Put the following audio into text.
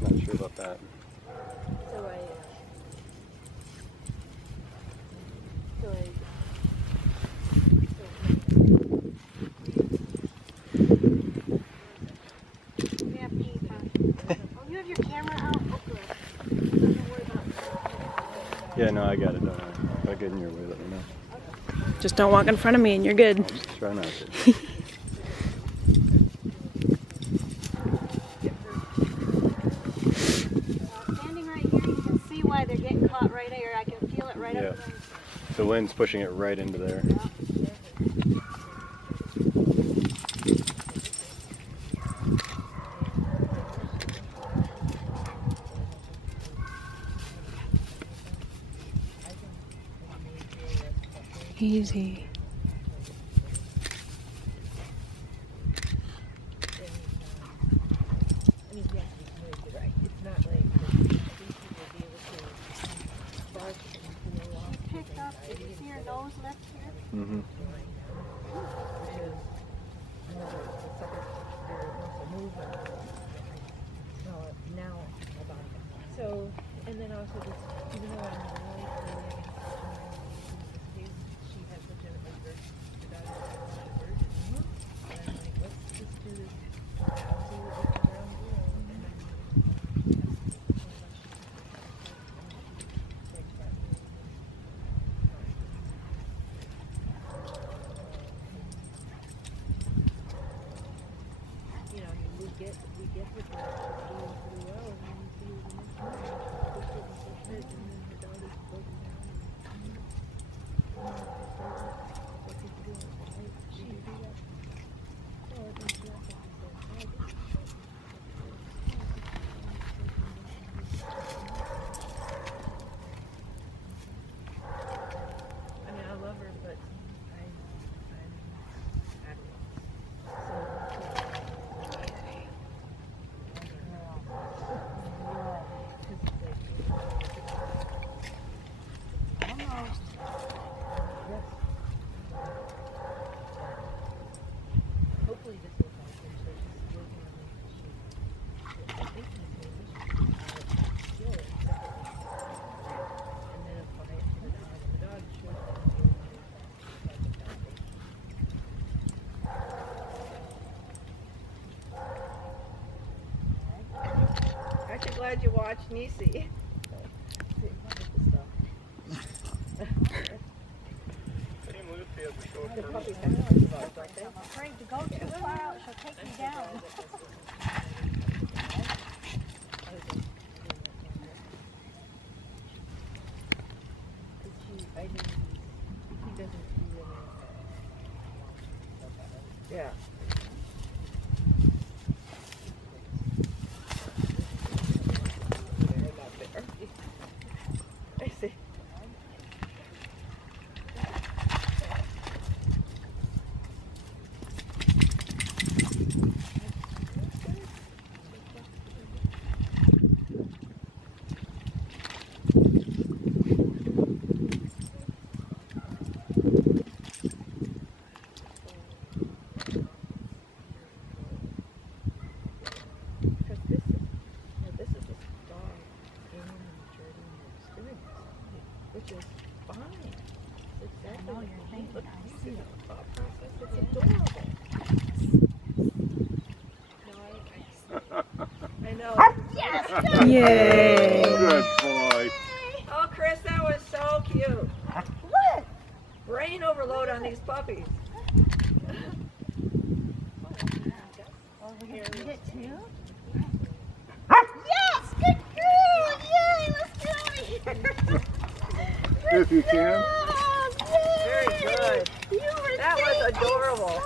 Not sure about that. You have your camera out? Oh, good. Don't worry about it. Yeah, no, I got it. Don't worry. If I get in your way, let me know. Just don't walk in front of me and you're good. I'll just try not to. Standing right here, you can see why they're getting caught right here. I can feel it right up there. The wind's pushing it right into there. Easy. Picked up. Did you see her nose left here? Mm-hmm. So, and then also this, even though I'm really she has legitimately birthed the daughter of a virgin. And I'm like, let's just do this absolutely around the world. And then you know, we get the girl doing pretty well, and then we see the next one push it and push it, and then her daughter's broken down. What did you do? Why did you do that? So I think she also said, I mean, I love her, but I'm at a loss. Hopefully this will help her. So she's working on it. I think she's maybe she'll skill it and then apply it to the dog. The dog should Aren't you glad you watched Nisi? The puppies have to be bugs, don't they? I'm afraid to go too far out. She'll take me down. Yeah. I see. Which is fine. It's exactly what you're thinking. I see the thought process. It's adorable. No, I know. Yes! Yay! Good boy. Oh, Chris, that was so cute. What? Brain overload on these puppies. Oh, we can eat it too? Yes! Good girl! Yay! Let's go! If you can. Very good. That was adorable.